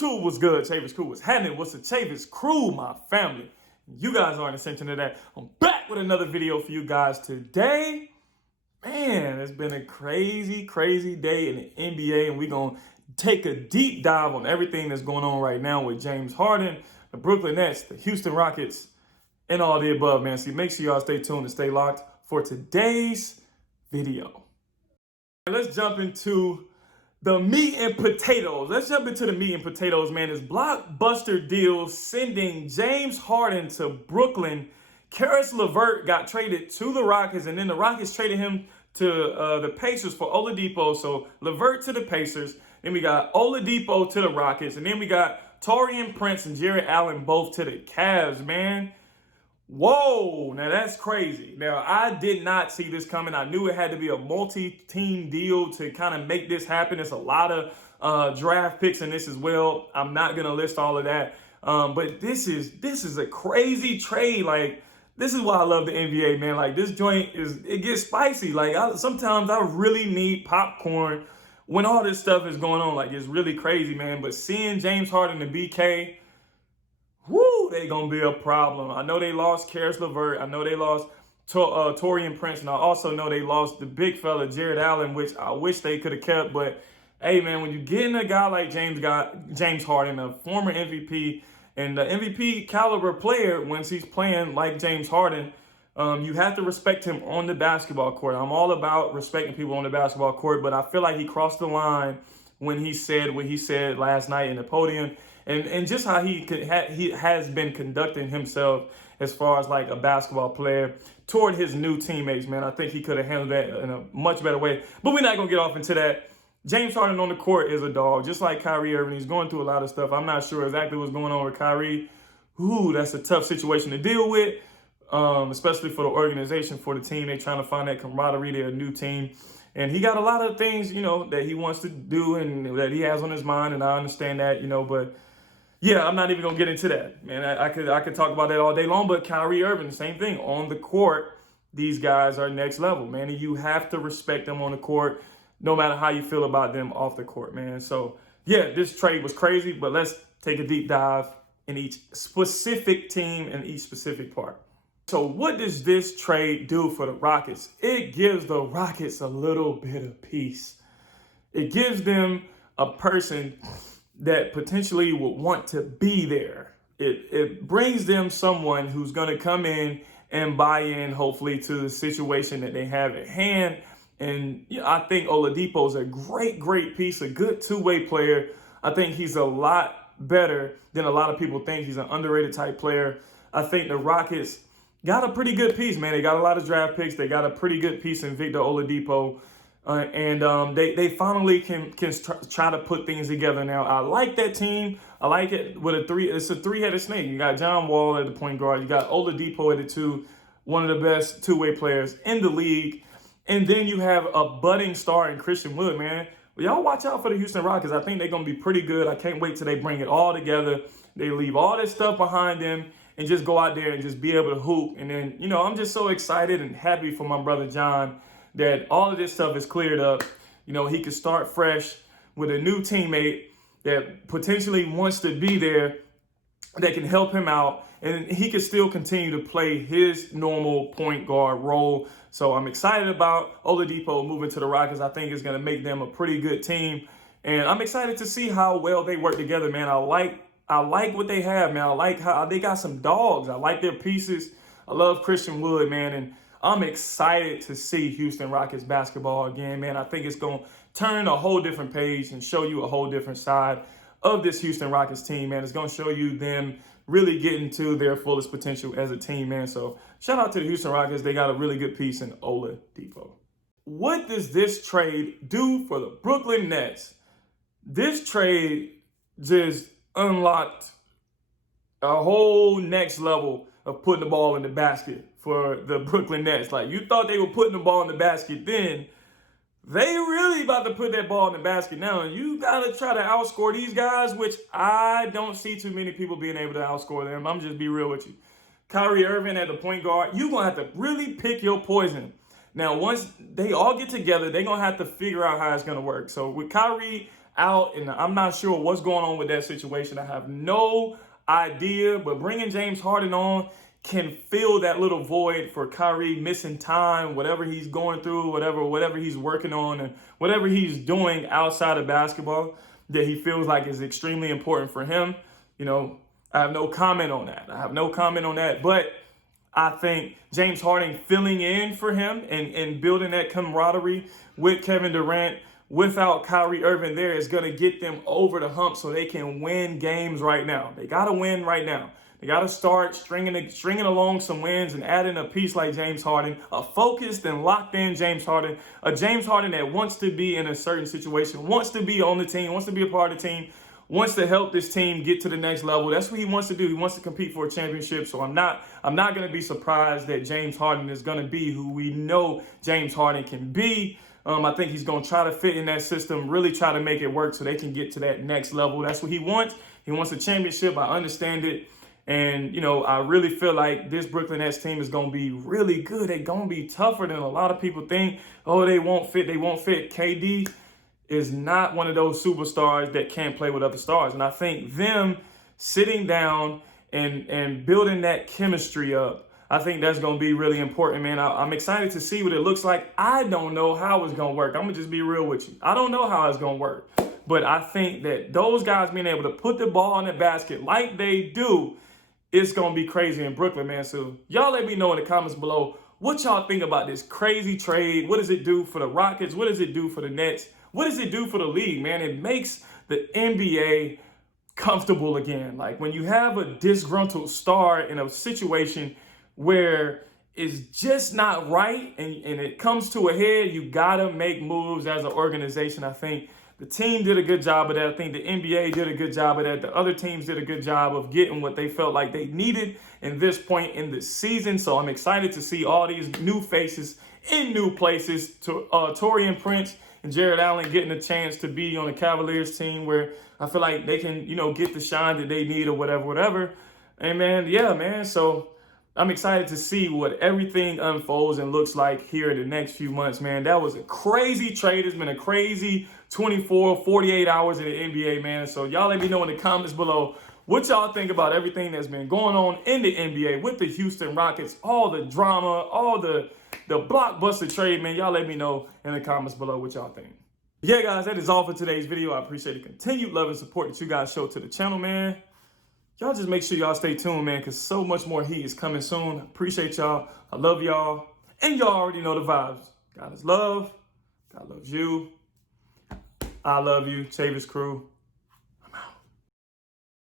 YouTube was good. Chavis Crew was happening. What's the Chavis Crew, my family? You guys aren't attention to that. I'm back with another video for you guys today. Man, it's been a crazy, crazy day in the NBA, and we're going to take a deep dive on everything that's going on right now with James Harden, the Brooklyn Nets, the Houston Rockets, and all the above, man. So make sure y'all stay tuned and stay locked for today's video. Let's jump into the meat and potatoes. Let's jump into the meat and potatoes, man. This Blockbuster deal sending James Harden to Brooklyn. Karis LeVert got traded to the Rockets, and then the Rockets traded him to the Pacers for Oladipo. So LeVert to the Pacers. Then we got Oladipo to the Rockets. And then we got Taurean Prince and Jared Allen both to the Cavs, man. Whoa, now that's crazy. Now, I did not see this coming. I knew it had to be a multi-team deal to kind of make this happen. There's a lot of draft picks in this as well. I'm not going to list all of that. But this is a crazy trade. Like, this is why I love the NBA, man. Like, this joint it gets spicy. Like, sometimes I really need popcorn when all this stuff is going on. Like, it's really crazy, man. But seeing James Harden and BK, woo, they gonna be a problem. I know they lost Karis LeVert. I know they lost Taurean Prince, and I also know they lost the big fella Jared Allen, which I wish they could have kept. But hey, man, when you get in a guy like James Harden, a former MVP and the MVP caliber player, when he's playing like James Harden, you have to respect him on the basketball court. I'm all about respecting people on the basketball court, but I feel like he crossed the line when he said what he said last night in the podium. And just how he has been conducting himself as far as like a basketball player toward his new teammates, man. I think he could have handled that in a much better way. But we're not going to get off into that. James Harden on the court is a dog, just like Kyrie Irving. He's going through a lot of stuff. I'm not sure exactly what's going on with Kyrie. Ooh, that's a tough situation to deal with, especially for the organization, for the team. They're trying to find that camaraderie. They're a new team. And he got a lot of things, that he wants to do and that he has on his mind. And I understand that, but yeah, I'm not even going to get into that, man. I could talk about that all day long, but Kyrie Irving, the same thing. On the court, these guys are next level, man. And you have to respect them on the court, no matter how you feel about them off the court, man. So, yeah, this trade was crazy, but let's take a deep dive in each specific team and each specific part. So what does this trade do for the Rockets? It gives the Rockets a little bit of peace. It gives them a person that potentially would want to be there. It brings them someone who's going to come in and buy in, hopefully, to the situation that they have at hand. And I think Oladipo is a great piece, a good two-way player. I think he's a lot better than a lot of people think. He's an underrated type player. I think the Rockets got a pretty good piece, man. They got a lot of draft picks. They got a pretty good piece in Victor Oladipo. And they finally can try to put things together now. I like that team. I like it with it's a three-headed snake. You got John Wall at the point guard. You got Oladipo at the two, one of the best two-way players in the league. And then you have a budding star in Christian Wood, man. Well, y'all watch out for the Houston Rockets. I think they're going to be pretty good. I can't wait till they bring it all together. They leave all this stuff behind them and just go out there and just be able to hoop. And then, I'm just so excited and happy for my brother John that all of this stuff is cleared up. He could start fresh with a new teammate that potentially wants to be there, that can help him out, and he can still continue to play his normal point guard role. So I'm excited about Oladipo moving to the Rockets. I think it's going to make them a pretty good team, and I'm excited to see how well they work together, man. I like what they have, man. I like how they got some dogs. I like their pieces. I love Christian Wood, man, and I'm excited to see Houston Rockets basketball again, man. I think it's going to turn a whole different page and show you a whole different side of this Houston Rockets team, man. It's going to show you them really getting to their fullest potential as a team, man. So shout out to the Houston Rockets. They got a really good piece in Oladipo. What does this trade do for the Brooklyn Nets? This trade just unlocked a whole next level of putting the ball in the basket for the Brooklyn Nets. Like, you thought they were putting the ball in the basket then. They really about to put that ball in the basket now. And you got to try to outscore these guys, which I don't see too many people being able to outscore them. I'm just be real with you. Kyrie Irving at the point guard, you're going to have to really pick your poison. Now, once they all get together, they're going to have to figure out how it's going to work. So with Kyrie out, and I'm not sure what's going on with that situation. I have no idea, but bringing James Harden on can fill that little void for Kyrie missing time, whatever he's going through, whatever he's working on, and whatever he's doing outside of basketball that he feels like is extremely important for him. You know, I have no comment on that. But I think James Harden filling in for him and building that camaraderie with Kevin Durant without Kyrie Irving there is going to get them over the hump so they can win games right now. They got to win right now. They got to start stringing along some wins and adding a piece like James Harden, a focused and locked in James Harden, a James Harden that wants to be in a certain situation, wants to be on the team, wants to be a part of the team, wants to help this team get to the next level. That's what he wants to do. He wants to compete for a championship. So I'm not going to be surprised that James Harden is going to be who we know James Harden can be. I think he's going to try to fit in that system, really try to make it work so they can get to that next level. That's what he wants. He wants a championship. I understand it. And, you know, I really feel like this Brooklyn Nets team is going to be really good. They're going to be tougher than a lot of people think. Oh, they won't fit. KD is not one of those superstars that can't play with other stars. And I think them sitting down and building that chemistry up, I think that's going to be really important, man. I'm excited to see what it looks like. I don't know how it's going to work. I'm going to just be real with you. I don't know how it's going to work. But I think that those guys being able to put the ball in the basket like they do, it's going to be crazy in Brooklyn, man. So y'all let me know in the comments below what y'all think about this crazy trade. What does it do for the Rockets? What does it do for the Nets? What does it do for the league, man? It makes the NBA comfortable again. Like when you have a disgruntled star in a situation where it's just not right and it comes to a head, you got to make moves as an organization. I think the team did a good job of that. I think the NBA did a good job of that. The other teams did a good job of getting what they felt like they needed in this point in the season. So I'm excited to see all these new faces in new places. Taurean Prince and Jared Allen getting a chance to be on the Cavaliers team where I feel like they can, you know, get the shine that they need or whatever. And man, yeah, man. So I'm excited to see what everything unfolds and looks like here in the next few months, man. That was a crazy trade. It's been a crazy 24, 48 hours in the NBA, man. So y'all let me know in the comments below what y'all think about everything that's been going on in the NBA with the Houston Rockets, all the drama, all the blockbuster trade, man. Y'all let me know in the comments below what y'all think. Yeah, guys, that is all for today's video. I appreciate the continued love and support that you guys show to the channel, man. Y'all just make sure y'all stay tuned, man, because so much more heat is coming soon. Appreciate y'all. I love y'all. And y'all already know the vibes. God is love. God loves you. I love you. Chavis Crew.